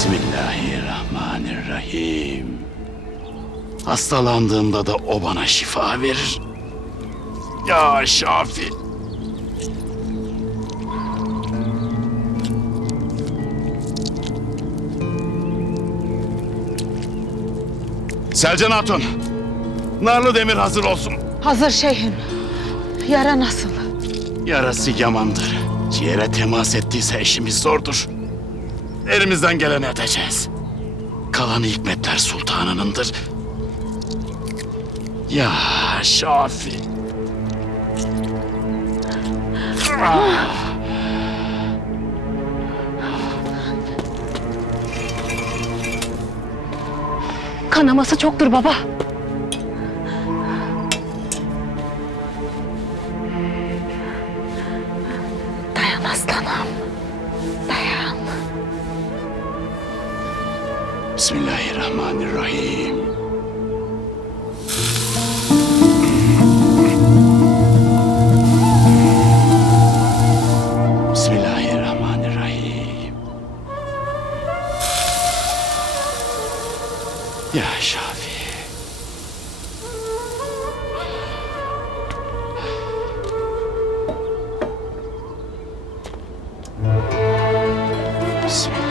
Bismillahirrahmanirrahim. Hastalandığımda da o bana şifa verir. Ya Şafi. Selcan Hatun. Narlı demir hazır olsun. Hazır şeyhim. Yara nasıl? Yarası yamandır. Ciğere temas ettiyse işimiz zordur. Elimizden geleni edeceğiz. Kalanı Hikmetler Sultanı'nındır. Ya Şafi. Kanaması çoktur baba. Dayan aslanım. Bismillahirrahmanirrahim. Bismillahirrahmanirrahim. Ya Şafi. Bismillahirrahmanirrahim.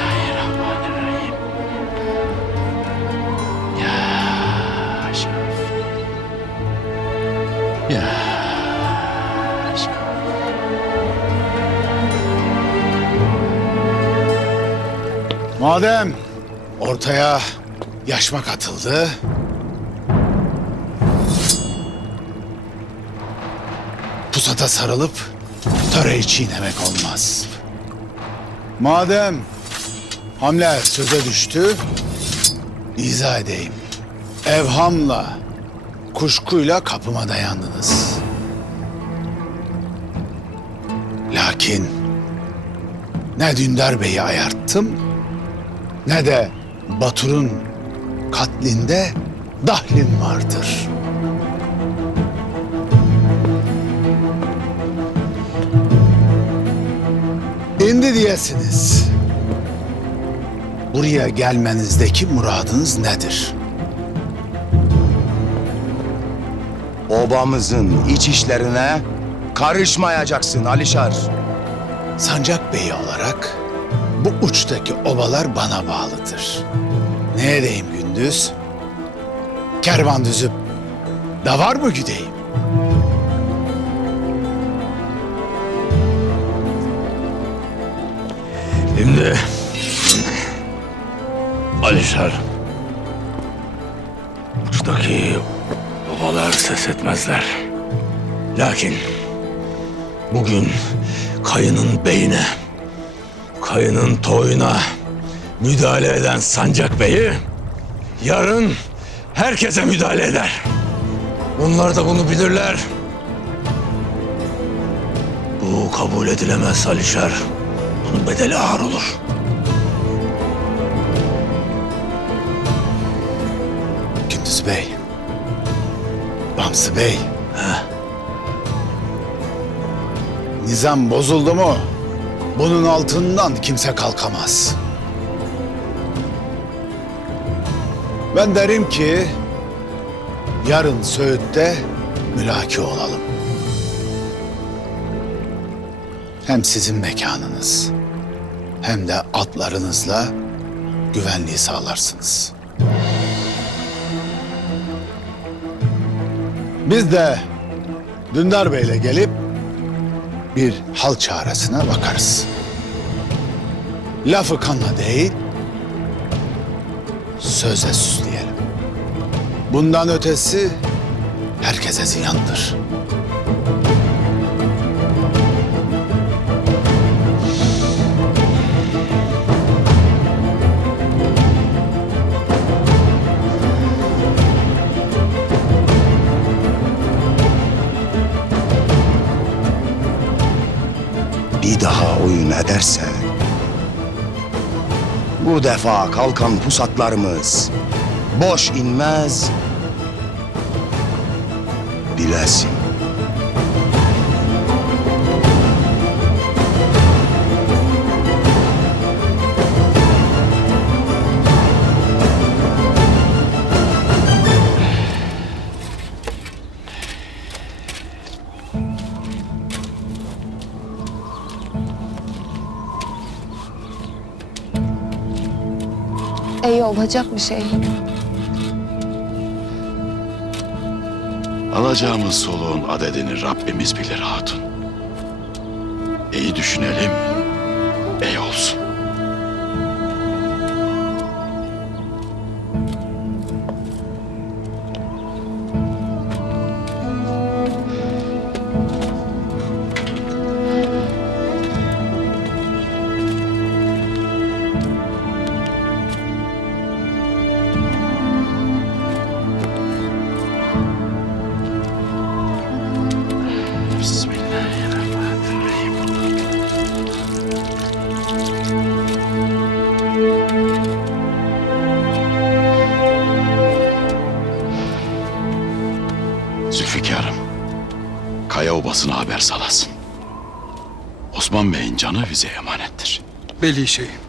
Madem ortaya yaşmak atıldı... Pusata sarılıp töreyi çiğnemek olmaz. Madem hamle söze düştü, izah edeyim. Evhamla, kuşkuyla kapıma dayandınız. Lakin ne Dündar Bey'i ayarttım, ne de Batur'un katlinde dahlim vardır. İndi diyesiniz. Buraya gelmenizdeki muradınız nedir? Obamızın iç işlerine karışmayacaksın Alişar. Sancak Bey olarak bu uçtaki obalar bana bağlıdır. Ne edeyim gündüz? Kervan düzüp davar mı güdeyim? Şimdi Alişar uçtaki babalar ses etmezler. Lakin bugün kayının beyine, kayının toyuna müdahale eden Sancak Bey'i yarın herkese müdahale eder. Bunlar da bunu bilirler. Bu kabul edilemez Alişar. Bunun bedeli ağır olur. Gündüz Bey. Bamsı Bey. Nizam bozuldu mu? Bunun altından kimse kalkamaz. Ben derim ki yarın Söğüt'te mülaki olalım. Hem sizin mekanınız hem de atlarınızla güvenliği sağlarsınız. Biz de Dündar Bey'le gelip bir hal çaresine bakarız. Lafı kanla değil, söze süsleyelim. Bundan ötesi herkese ziyandır. Daha oyun ederse bu defa kalkan pusatlarımız boş inmez bilesin. İyi olacak mı şeyhim? Alacağımız soluğun adedini Rabbimiz bilir hatun. İyi düşünelim, iyi olsun. Kaya Obası'na haber salasın. Osman Bey'in canı bize emanettir. Beli şeyim.